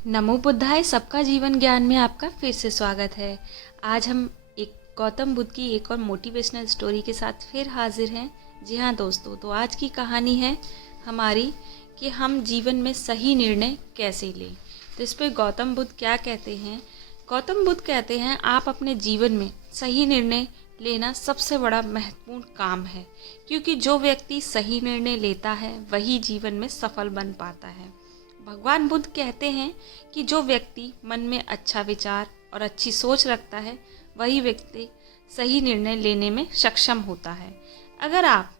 नमो बुद्धाय। सबका जीवन ज्ञान में आपका फिर से स्वागत है। आज हम एक गौतम बुद्ध की एक और मोटिवेशनल स्टोरी के साथ फिर हाजिर हैं। जी हाँ दोस्तों, तो आज की कहानी है हमारी कि हम जीवन में सही निर्णय कैसे लें। तो इस पर गौतम बुद्ध क्या कहते हैं? गौतम बुद्ध कहते हैं आप अपने जीवन में सही निर्णय लेना सबसे बड़ा महत्वपूर्ण काम है, क्योंकि जो व्यक्ति सही निर्णय लेता है वही जीवन में सफल बन पाता है। भगवान बुद्ध कहते हैं कि जो व्यक्ति मन में अच्छा विचार और अच्छी सोच रखता है वही व्यक्ति सही निर्णय लेने में सक्षम होता है। अगर आप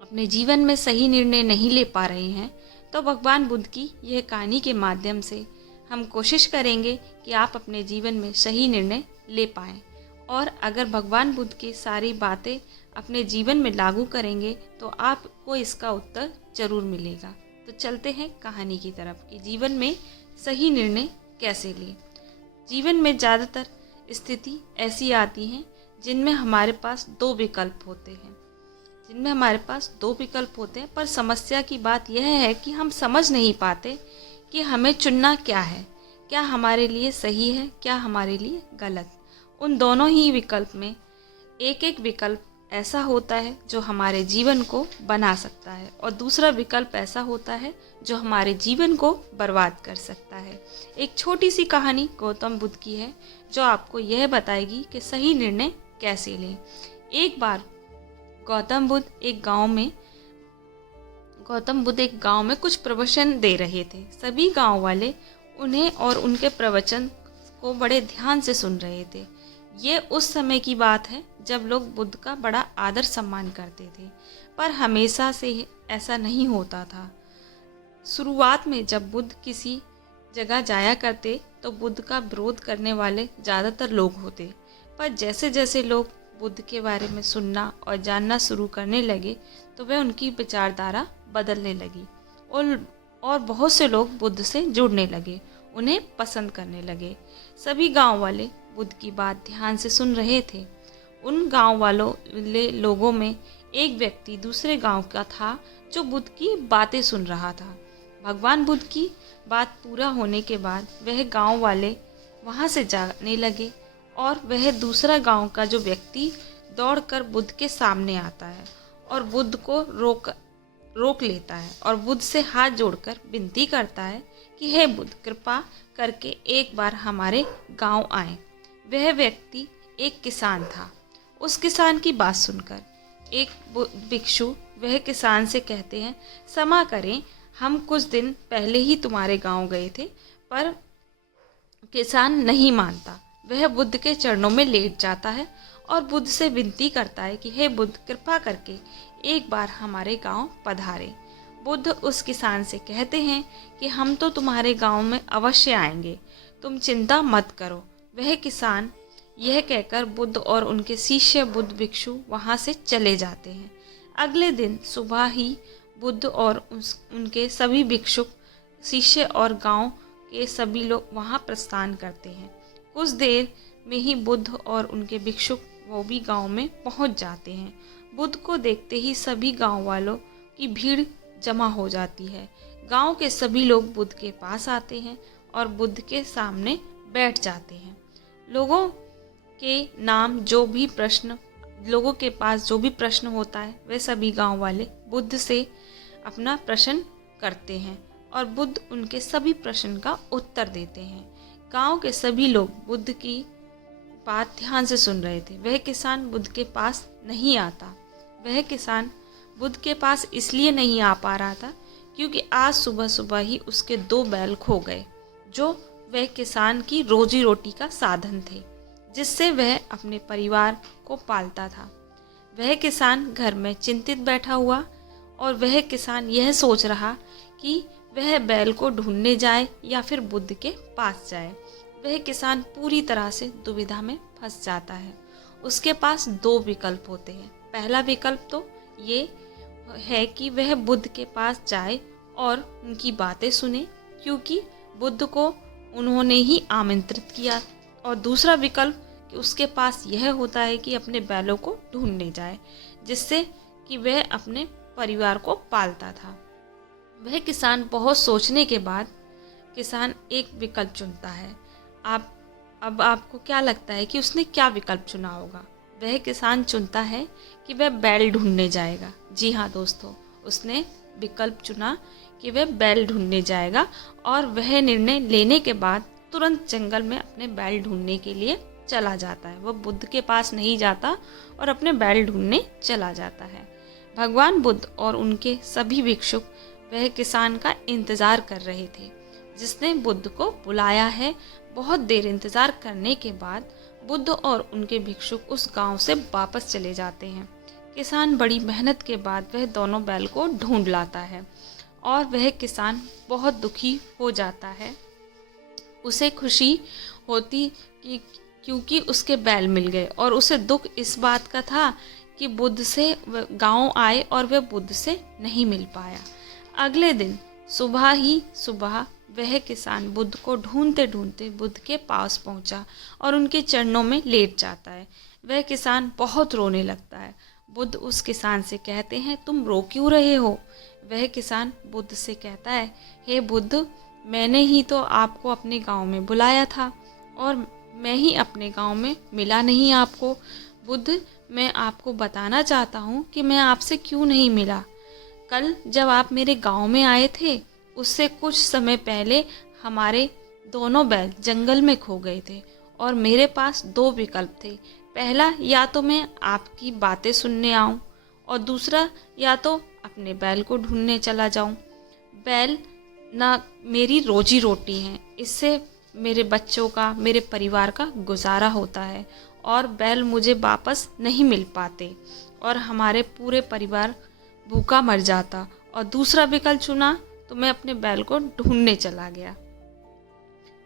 अपने जीवन में सही निर्णय नहीं ले पा रहे हैं तो भगवान बुद्ध की यह कहानी के माध्यम से हम कोशिश करेंगे कि आप अपने जीवन में सही निर्णय ले पाएं। और अगर भगवान बुद्ध की सारी बातें अपने जीवन में लागू करेंगे तो आपको इसका उत्तर जरूर मिलेगा। तो चलते हैं कहानी की तरफ कि जीवन में सही निर्णय कैसे लें। जीवन में ज़्यादातर स्थिति ऐसी आती हैं जिनमें हमारे पास दो विकल्प होते हैं, पर समस्या की बात यह है कि हम समझ नहीं पाते कि हमें चुनना क्या है, क्या हमारे लिए सही है, क्या हमारे लिए गलत। उन दोनों ही विकल्प में एक एक विकल्प ऐसा होता है जो हमारे जीवन को बना सकता है और दूसरा विकल्प ऐसा होता है जो हमारे जीवन को बर्बाद कर सकता है। एक छोटी सी कहानी गौतम बुद्ध की है जो आपको यह बताएगी कि सही निर्णय कैसे लें। एक बार गौतम बुद्ध एक गांव में कुछ प्रवचन दे रहे थे। सभी गांव वाले उन्हें और उनके प्रवचन को बड़े ध्यान से सुन रहे थे। ये उस समय की बात है जब लोग बुद्ध का बड़ा आदर सम्मान करते थे, पर हमेशा से ऐसा नहीं होता था। शुरुआत में जब बुद्ध किसी जगह जाया करते तो बुद्ध का विरोध करने वाले ज़्यादातर लोग होते, पर जैसे जैसे लोग बुद्ध के बारे में सुनना और जानना शुरू करने लगे तो वे उनकी विचारधारा बदलने लगी और बहुत से लोग बुद्ध से जुड़ने लगे, उन्हें पसंद करने लगे। सभी गांव वाले बुद्ध की बात ध्यान से सुन रहे थे। उन लोगों में एक व्यक्ति दूसरे गांव का था जो बुद्ध की बातें सुन रहा था। भगवान बुद्ध की बात पूरा होने के बाद वह गांव वाले वहां से जाने लगे और वह दूसरा गांव का जो व्यक्ति दौड़कर बुद्ध के सामने आता है और बुद्ध को रोक लेता है और बुद्ध से हाथ जोड़कर विनती करता है कि हे बुद्ध, कृपा करके एक बार हमारे गांव आए। वह व्यक्ति एक किसान था। उस किसान की बात सुनकर एक भिक्षु वह किसान से कहते हैं, क्षमा करें, हम कुछ दिन पहले ही तुम्हारे गांव गए थे। पर किसान नहीं मानता। वह बुद्ध के चरणों में लेट जाता है और बुद्ध से विनती करता है कि हे बुद्ध, कृपा करके एक बार हमारे गांव पधारे। बुद्ध उस किसान से कहते हैं कि हम तो तुम्हारे गांव में अवश्य आएंगे, तुम चिंता मत करो। वह किसान यह कहकर बुद्ध और उनके शिष्य बुद्ध भिक्षु वहां से चले जाते हैं। अगले दिन सुबह ही बुद्ध और उनके सभी भिक्षुक शिष्य और गांव के सभी लोग वहां प्रस्थान करते हैं। कुछ देर में ही बुद्ध और उनके भिक्षुक वो भी गांव में पहुंच जाते हैं। बुद्ध को देखते ही सभी गांव वालों की भीड़ जमा हो जाती है। गांव के सभी लोग बुद्ध के पास आते हैं और बुद्ध के सामने बैठ जाते हैं। लोगों के पास जो भी प्रश्न होता है वह सभी गांव वाले बुद्ध से अपना प्रश्न करते हैं और बुद्ध उनके सभी प्रश्न का उत्तर देते हैं। गांव के सभी लोग बुद्ध की बात ध्यान से सुन रहे थे। वह किसान बुद्ध के पास नहीं आता। वह किसान बुद्ध के पास इसलिए नहीं आ पा रहा था क्योंकि आज सुबह सुबह ही उसके 2 बैल खो गए, जो वह किसान की रोजी रोटी का साधन थे, जिससे वह अपने परिवार को पालता था। वह किसान घर में चिंतित बैठा हुआ और वह किसान यह सोच रहा कि वह बैल को ढूंढने जाए या फिर बुद्ध के पास जाए। वह किसान पूरी तरह से दुविधा में फंस जाता है। उसके पास 2 विकल्प होते हैं। पहला विकल्प तो ये है कि वह बुद्ध के पास जाए और उनकी बातें सुने, क्योंकि बुद्ध को उन्होंने ही आमंत्रित किया। और दूसरा विकल्प कि उसके पास यह होता है कि अपने बैलों को ढूंढने जाए, जिससे कि वह अपने परिवार को पालता था। वह किसान बहुत सोचने के बाद किसान एक विकल्प चुनता है। अब आपको क्या लगता है कि उसने क्या विकल्प चुना होगा? वह किसान चुनता है कि वह बैल ढूंढने जाएगा। जी हाँ दोस्तों, उसने विकल्प चुना कि वह बैल ढूंढने जाएगा और वह निर्णय लेने के बाद तुरंत जंगल में अपने बैल ढूंढने के लिए चला जाता है। वह बुद्ध के पास नहीं जाता और अपने बैल ढूंढने चला जाता है। भगवान बुद्ध और उनके सभी भिक्षुक वह किसान का इंतजार कर रहे थे जिसने बुद्ध को बुलाया है। बहुत देर इंतजार करने के बाद बुद्ध और उनके भिक्षुक उस गांव से वापस चले जाते हैं। किसान बड़ी मेहनत के बाद वह दोनों बैल को ढूंढ लाता है और वह किसान बहुत दुखी हो जाता है। उसे खुशी होती कि क्योंकि उसके बैल मिल गए, और उसे दुख इस बात का था कि बुद्ध से गांव आए और वह बुद्ध से नहीं मिल पाया। अगले दिन सुबह ही सुबह वह किसान बुद्ध को ढूंढते ढूंढते बुद्ध के पास पहुंचा और उनके चरणों में लेट जाता है। वह किसान बहुत रोने लगता है। बुद्ध उस किसान से कहते हैं, तुम रो क्यों रहे हो? वह किसान बुद्ध से कहता है, हे बुद्ध, मैंने ही तो आपको अपने गांव में बुलाया था और मैं ही अपने गांव में मिला नहीं आपको। बुद्ध, मैं आपको बताना चाहता हूँ कि मैं आपसे क्यों नहीं मिला। कल जब आप मेरे गांव में आए थे उससे कुछ समय पहले हमारे दोनों बैल जंगल में खो गए थे और मेरे पास दो विकल्प थे। पहला, या तो मैं आपकी बातें सुनने आऊं और दूसरा, या तो अपने बैल को ढूंढने चला जाऊं। बैल ना मेरी रोजी रोटी है, इससे मेरे बच्चों का, मेरे परिवार का गुजारा होता है और बैल मुझे वापस नहीं मिल पाते और हमारे पूरे परिवार भूखा मर जाता। और दूसरा विकल्प चुना तो मैं अपने बैल को ढूंढने चला गया।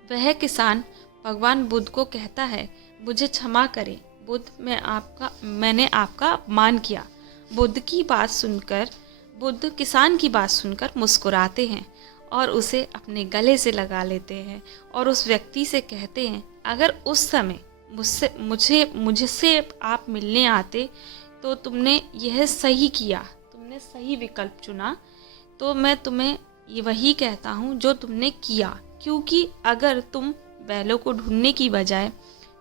वह किसान भगवान बुद्ध को कहता है, मुझे क्षमा करें बुद्ध, मैंने आपका अपमान किया। बुद्ध किसान की बात सुनकर मुस्कुराते हैं और उसे अपने गले से लगा लेते हैं और उस व्यक्ति से कहते हैं, अगर उस समय मुझसे आप मिलने आते तो तुमने यह सही किया, तुमने सही विकल्प चुना, तो मैं तुम्हें वही कहता हूँ जो तुमने किया। क्योंकि अगर तुम बैलों को ढूंढने की बजाय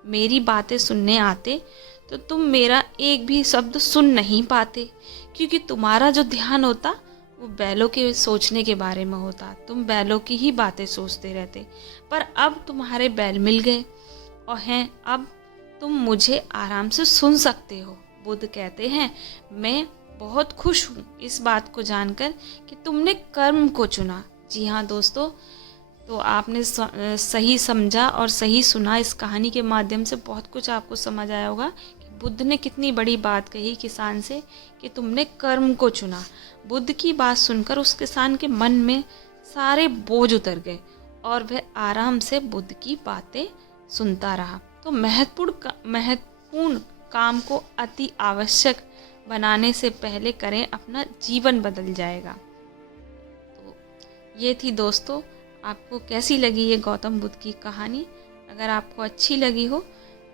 मेरी बातें सुनने आते तो तुम मेरा एक भी शब्द सुन नहीं पाते, क्योंकि तुम्हारा जो ध्यान होता वो बैलों के सोचने के बारे में होता। तुम बैलों की ही बातें सोचते रहते। पर अब तुम्हारे बैल मिल गए और हैं, अब तुम मुझे आराम से सुन सकते हो। बुद्ध कहते हैं, मैं बहुत खुश हूँ इस बात को जानकर कि तुमने कर्म को चुना। जी हाँ दोस्तों, तो आपने सही समझा और सही सुना। इस कहानी के माध्यम से बहुत कुछ आपको समझ आया होगा कि बुद्ध ने कितनी बड़ी बात कही किसान से कि तुमने कर्म को चुना। बुद्ध की बात सुनकर उस किसान के मन में सारे बोझ उतर गए और वह आराम से बुद्ध की बातें सुनता रहा। तो महत्वपूर्ण काम को अति आवश्यक बनाने से पहले करें, अपना जीवन बदल जाएगा। तो ये थी दोस्तों, आपको कैसी लगी ये गौतम बुद्ध की कहानी? अगर आपको अच्छी लगी हो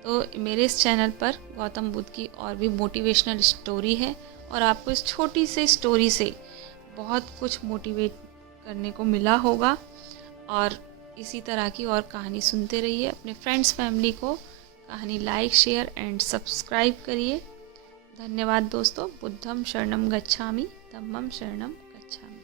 तो मेरे इस चैनल पर गौतम बुद्ध की और भी मोटिवेशनल स्टोरी है और आपको इस छोटी सी स्टोरी से बहुत कुछ मोटिवेट करने को मिला होगा। और इसी तरह की और कहानी सुनते रहिए। अपने फ्रेंड्स फैमिली को कहानी लाइक, शेयर एंड सब्सक्राइब करिए। धन्यवाद दोस्तों। बुद्धं शरणं गच्छामि, धम्मं शरणं गच्छामि।